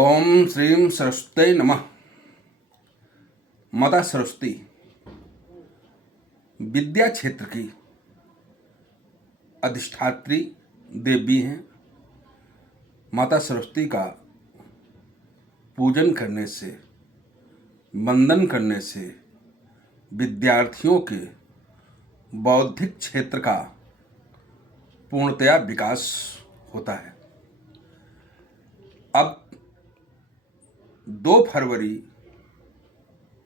ओम श्रीं सरस्वती नमः। माता सरस्वती विद्या क्षेत्र की अधिष्ठात्री देवी हैं। माता सरस्वती का पूजन करने से, वंदन करने से विद्यार्थियों के बौद्धिक क्षेत्र का पूर्णतया विकास होता है। अब 2 फरवरी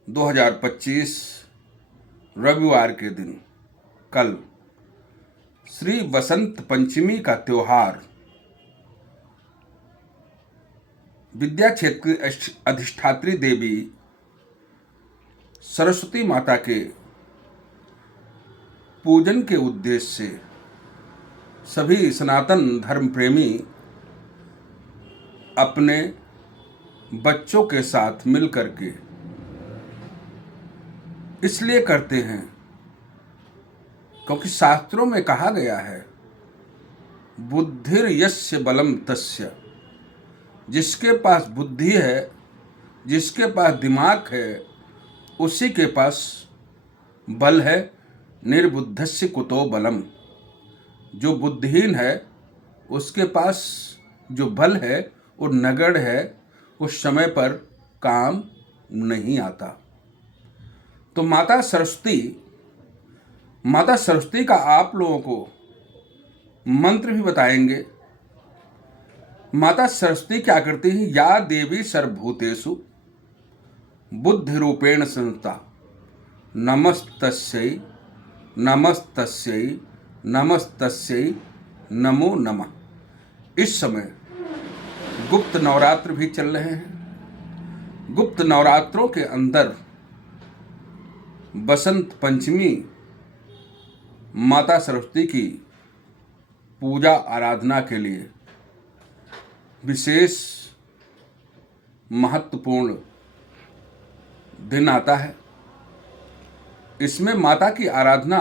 2025 रविवार के दिन कल श्री वसंत पंचमी का त्योहार विद्या क्षेत्र की अधिष्ठात्री देवी सरस्वती माता के पूजन के उद्देश्य से सभी सनातन धर्म प्रेमी अपने बच्चों के साथ मिल करके इसलिए करते हैं क्योंकि शास्त्रों में कहा गया है, बुद्धिर यस्य बलम तस्य। जिसके पास बुद्धि है, जिसके पास दिमाग है, उसी के पास बल है। निर्बुद्धस्य कुतो बलम। जो बुद्धिहीन है उसके पास जो बल है वो नगण्य है, उस समय पर काम नहीं आता। तो माता सरस्वती का आप लोगों को मंत्र भी बताएंगे। माता सरस्वती क्या करती हैं? या देवी सर्वभूतेषु बुद्धि रूपेण संस्था नमस्तस्यै नमस्तस्यै नमस्तस्यै नमो नमः। इस समय गुप्त नवरात्र भी चल रहे हैं। गुप्त नवरात्रों के अंदर बसंत पंचमी माता सरस्वती की पूजा आराधना के लिए विशेष महत्वपूर्ण दिन आता है। इसमें माता की आराधना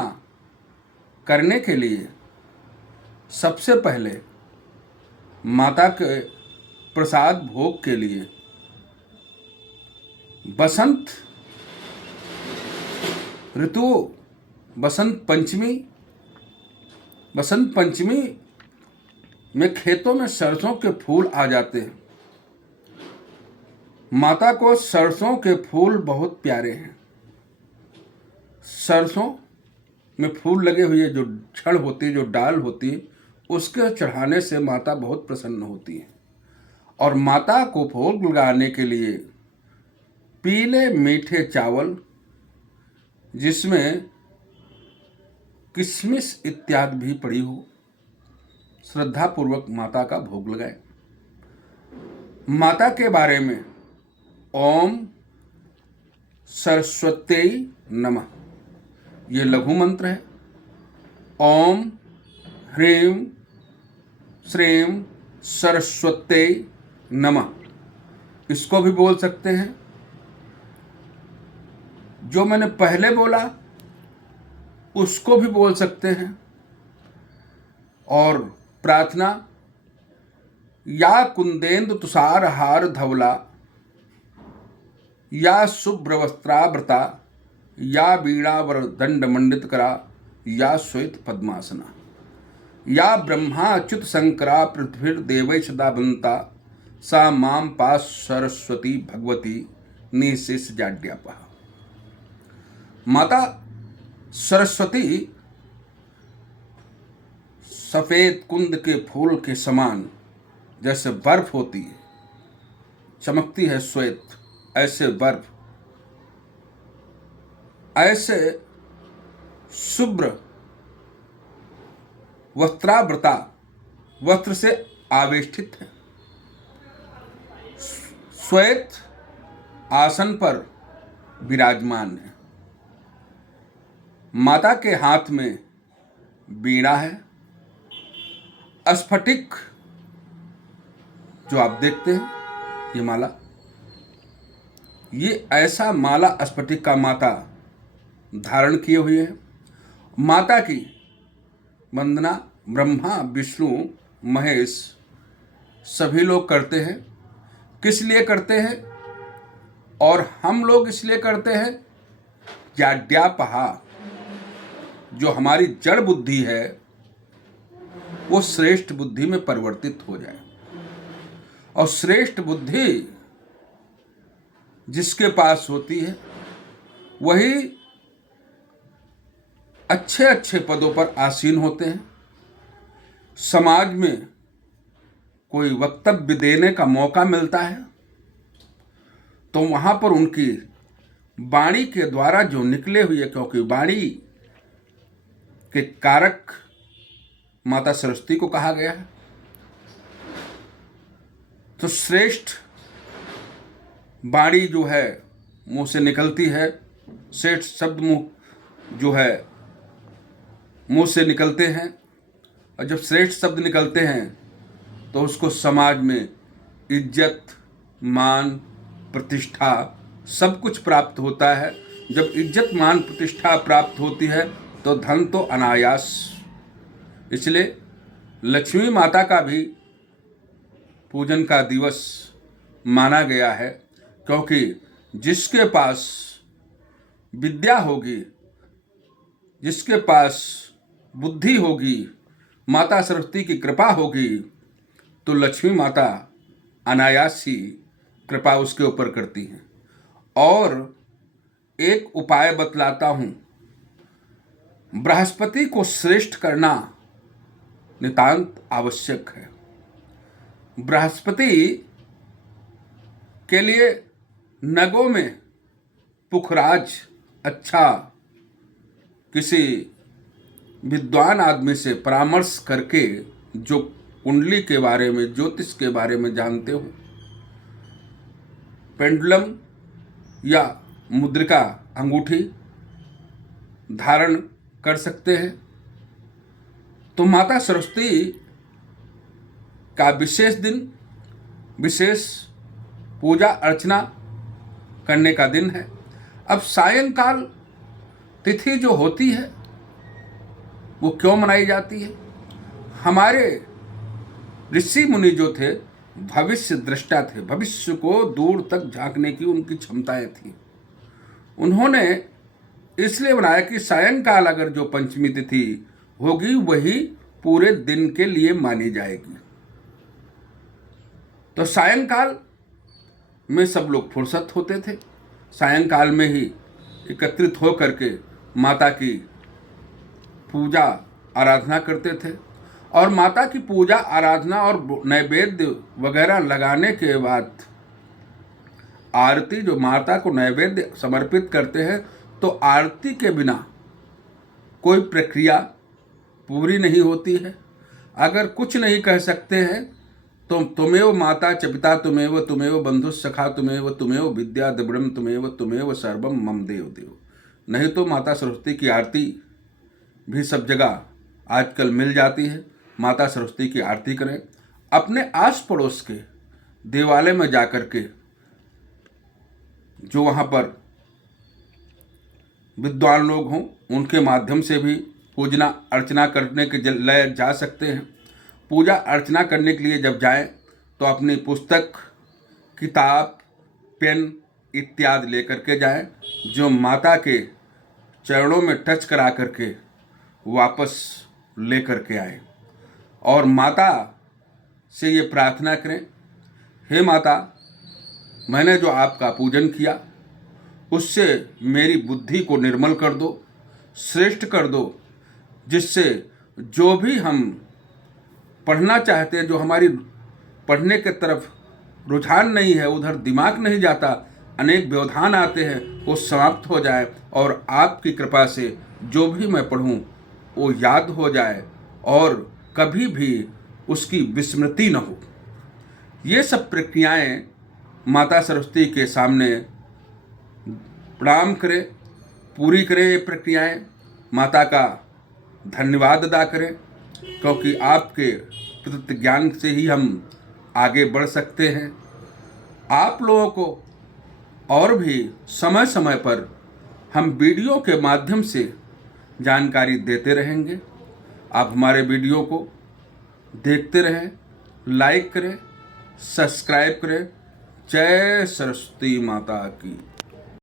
करने के लिए सबसे पहले माता के प्रसाद भोग के लिए बसंत ऋतु बसंत पंचमी में खेतों में सरसों के फूल आ जाते हैं। माता को सरसों के फूल बहुत प्यारे हैं। सरसों में फूल लगे हुए जो छड़ होती है, जो डाल होती है, उसके चढ़ाने से माता बहुत प्रसन्न होती है। और माता को भोग लगाने के लिए पीले मीठे चावल जिसमें किशमिश इत्यादि भी पड़ी हो, श्रद्धा पूर्वक माता का भोग लगाएं। माता के बारे में ओम सरस्वत्यै नमः ये लघु मंत्र है। ओम ह्रीं श्रीं सरस्वत्यै नमः इसको भी बोल सकते हैं। जो मैंने पहले बोला उसको भी बोल सकते हैं। और प्रार्थना या कुंदेन्दु तुषार हार धवला या शुभ्रवस्त्रावृता या वीणावर दंड मंडित करा या श्वेत पद्मासना या ब्रह्मा अच्युत शंकरा पृथ्वीर्देवै सदा बनता सा माम पास सरस्वती भगवती निशेष जाड्यापहा। माता सरस्वती सफेद कुंद के फूल के समान जैसे बर्फ होती है, चमकती है श्वेत, ऐसे बर्फ, ऐसे शुभ्र वस्त्रावृता वस्त्र से आवेष्टित है। श्वेत आसन पर विराजमान है। माता के हाथ में वीणा है। स्फटिक जो आप देखते हैं, ये माला, ये ऐसा माला स्फटिक का माता धारण किए हुए है। माता की वंदना ब्रह्मा विष्णु महेश सभी लोग करते हैं। किस लिए करते हैं और हम लोग इसलिए करते हैं याड्यापहा, जो हमारी जड़ बुद्धि है वो श्रेष्ठ बुद्धि में परिवर्तित हो जाए। और श्रेष्ठ बुद्धि जिसके पास होती है वही अच्छे अच्छे पदों पर आसीन होते हैं। समाज में कोई वक्तव्य देने का मौका मिलता है तो वहाँ पर उनकी वाणी के द्वारा जो निकले हुए, क्योंकि वाणी के कारक माता सरस्वती को कहा गया है, तो श्रेष्ठ वाणी जो है मुंह से निकलती है, श्रेष्ठ शब्द मुंह जो है मुंह से निकलते हैं। और जब श्रेष्ठ शब्द निकलते हैं तो उसको समाज में इज्जत, मान, प्रतिष्ठा सब कुछ प्राप्त होता है। जब इज्जत, मान, प्रतिष्ठा प्राप्त होती है तो धन तो अनायास। इसलिए लक्ष्मी माता का भी पूजन का दिवस माना गया है, क्योंकि जिसके पास विद्या होगी, जिसके पास बुद्धि होगी, माता सरस्वती की कृपा होगी, तो लक्ष्मी माता अनायास ही कृपा उसके ऊपर करती हैं। और एक उपाय बतलाता हूँ, बृहस्पति को श्रेष्ठ करना नितांत आवश्यक है। बृहस्पति के लिए नगों में पुखराज अच्छा किसी विद्वान आदमी से परामर्श करके, जो कुंडली के बारे में, ज्योतिष के बारे में जानते हो, पेंडुलम या मुद्रिका अंगूठी धारण कर सकते हैं। तो माता सरस्वती का विशेष दिन, विशेष पूजा अर्चना करने का दिन है। अब सायंकाल तिथि जो होती है वो क्यों मनाई जाती है? हमारे ऋषि मुनि जो थे भविष्य दृष्टा थे, भविष्य को दूर तक झांकने की उनकी क्षमताएं थी। उन्होंने इसलिए बनाया कि सायंकाल अगर जो पंचमी तिथि होगी वही पूरे दिन के लिए मानी जाएगी। तो सायंकाल में सब लोग फुर्सत होते थे, सायंकाल में ही एकत्रित हो करके माता की पूजा आराधना करते थे। और माता की पूजा आराधना और नैवेद्य वगैरह लगाने के बाद आरती, जो माता को नैवेद्य समर्पित करते हैं, तो आरती के बिना कोई प्रक्रिया पूरी नहीं होती है। अगर कुछ नहीं कह सकते हैं तो तुमेव माता च पिता तुमेव, तुमेव बंधु सखा तुमेव, तुमेव विद्या द्रविड़म तुमेव, तुमेव सर्वम मम देव देव। नहीं तो माता सरस्वती की आरती भी सब जगह आजकल मिल जाती है। माता सरस्वती की आरती करें, अपने आस पड़ोस के देवालय में जाकर के, जो वहाँ पर विद्वान लोग हों उनके माध्यम से भी पूजना अर्चना करने के लिए जा सकते हैं। पूजा अर्चना करने के लिए जब जाएं तो अपनी पुस्तक, किताब, पेन इत्यादि लेकर के जाएं, जो माता के चरणों में टच करा करके वापस लेकर के आए। और माता से ये प्रार्थना करें, हे माता, मैंने जो आपका पूजन किया उससे मेरी बुद्धि को निर्मल कर दो, श्रेष्ठ कर दो, जिससे जो भी हम पढ़ना चाहते हैं, जो हमारी पढ़ने के तरफ रुझान नहीं है, उधर दिमाग नहीं जाता, अनेक व्यवधान आते हैं, वो समाप्त हो जाए और आपकी कृपा से जो भी मैं पढ़ूं वो याद हो जाए और कभी भी उसकी विस्मृति न हो। ये सब प्रक्रियाएं माता सरस्वती के सामने प्रणाम करें, पूरी करें। ये प्रक्रियाएं माता का धन्यवाद अदा करें, क्योंकि आपके प्रदत्त ज्ञान से ही हम आगे बढ़ सकते हैं। आप लोगों को और भी समय समय पर हम वीडियो के माध्यम से जानकारी देते रहेंगे। आप हमारे वीडियो को देखते रहें, लाइक करें, सब्सक्राइब करें, जय सरस्वती माता की।